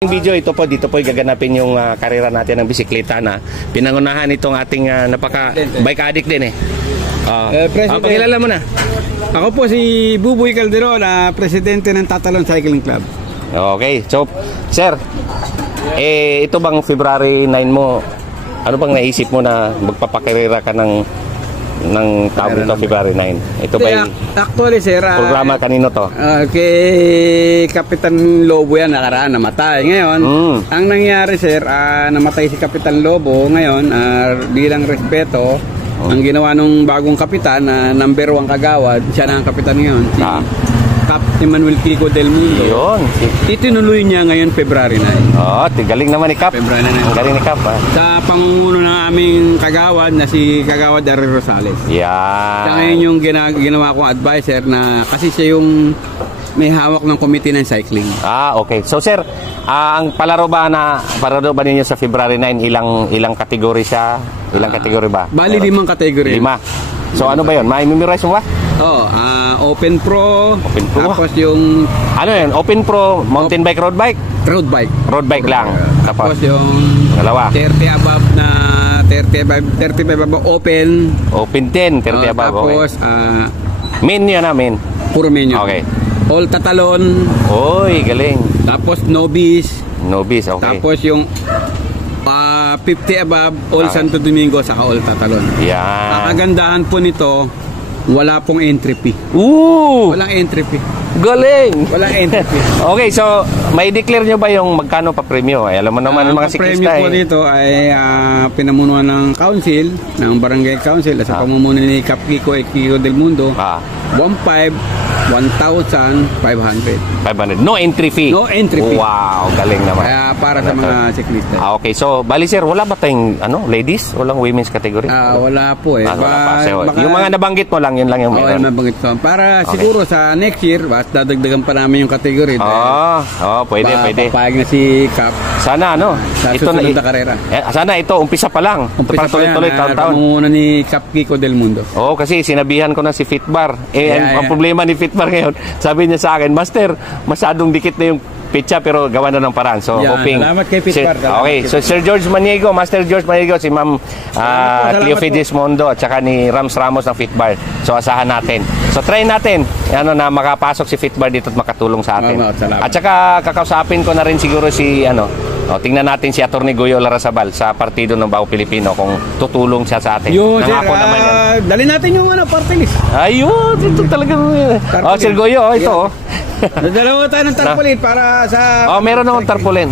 Yung video ito po, dito po gaganapin yung karera natin ng bisikleta na pinangunahan itong ating napaka-bike addict din eh. Pakilala mo na. Ako po si Buboy Calderon, presidente ng Tatalon Cycling Club. Okay, so sir, ito bang February 9 mo, ano bang naisip mo na magpapakarera ka ng taon ito February 9? Ito ba actually sir, programa kanino to? Kay Kapitan Lobo yan nakaraan, namatay. Ngayon, ang nangyari sir, namatay si Kapitan Lobo. Ngayon, bilang respeto, ang ginawa nung bagong kapitan na number 1 kagawad, siya na ang kapitan ngayon, si Cap Emmanuel Kiko del Mundo. Yun. Itinuloy niya ngayon February 9. Galing naman ni Cap. February 9. Ang galing ni Cap. Sa panguno ng aming kagawad na si Kagawad Dari Rosales. Yan. Siya ngayon yung ginawa kong advisor na kasi siya yung may hawak ng committee ng cycling. Okay. So sir, ang palaro ba ninyo sa February 9, ilang kategory siya? Ilang kategory ba? Bali 5 kategory. 5. So ano ba 'yon? May memorize mo ba? Open Pro. Open Pro. Tapos yung ano 'yan? Open Pro, mountain bike, road bike? Road bike. Road bike lang. Tapos yung dalawa. 30 above na 35 above open. Open 10, 30 above. Tapos main 'yan na main. Puro main yun. Okay. All Tatalon. Oy, galing. Tapos Novice. Novice, okay. Tapos yung 50 above, All Santo Domingo, saka All Tatalon. Yan. Ang kagandahan po nito, wala pong entry fee. Walang entry fee. Galing! Walang entry fee. Okay, so may declare nyo ba yung magkano pa premyo? Alam mo naman ng mga siklista premyo po dito ay pinamunuan ng council, ng barangay council, sa pamumuno ni Cap Kiko del Mundo. 1,500. 500. No entry fee? No entry fee. Wow, galing naman. Kaya para sa mga siklista. Okay, so bali sir, wala ba tayong ladies? Walang women's category? Wala po eh. Wala pa. Yung mga nabanggit mo lang, yun lang yung meron. Nabanggit ko. Para siguro sa next year, dadagdagan pa namin yung category. Pwede. Papayag na si Cap. Sana sa susunod na karera. Sana ito, umpisa pa lang. Umpisa pa tuloy-tuloy, taon-taon. Pamumuno ni Cap Kiko del Mundo. Kasi sinabihan ko na si Fitbar. Ang problema ni Fitbar ngayon, sabi niya sa akin, Master, masyadong dikit na yung pitcha pero gawa na ng paraan. So, hoping. Salamat kay Fitbar. Okay, so Sir George Maniego, Master George Maniego, si Ma'am Cleofides Mondo at saka ni Rams Ramos ng Fitbar. So, asahan natin. So, try natin na makapasok si Fitbar dito at makatulong sa atin. At saka kakausapin ko na rin siguro si tingnan natin si Atty. Goyo Larrazabal sa Partido ng Bago Pilipino kung tutulong siya sa atin. Nangako naman yan. Dali natin yung party list. Ayun, ito talagang Sir Goyo, ito. Nadalawa tayo ng tarpaulin para sa... meron akong tarpaulin.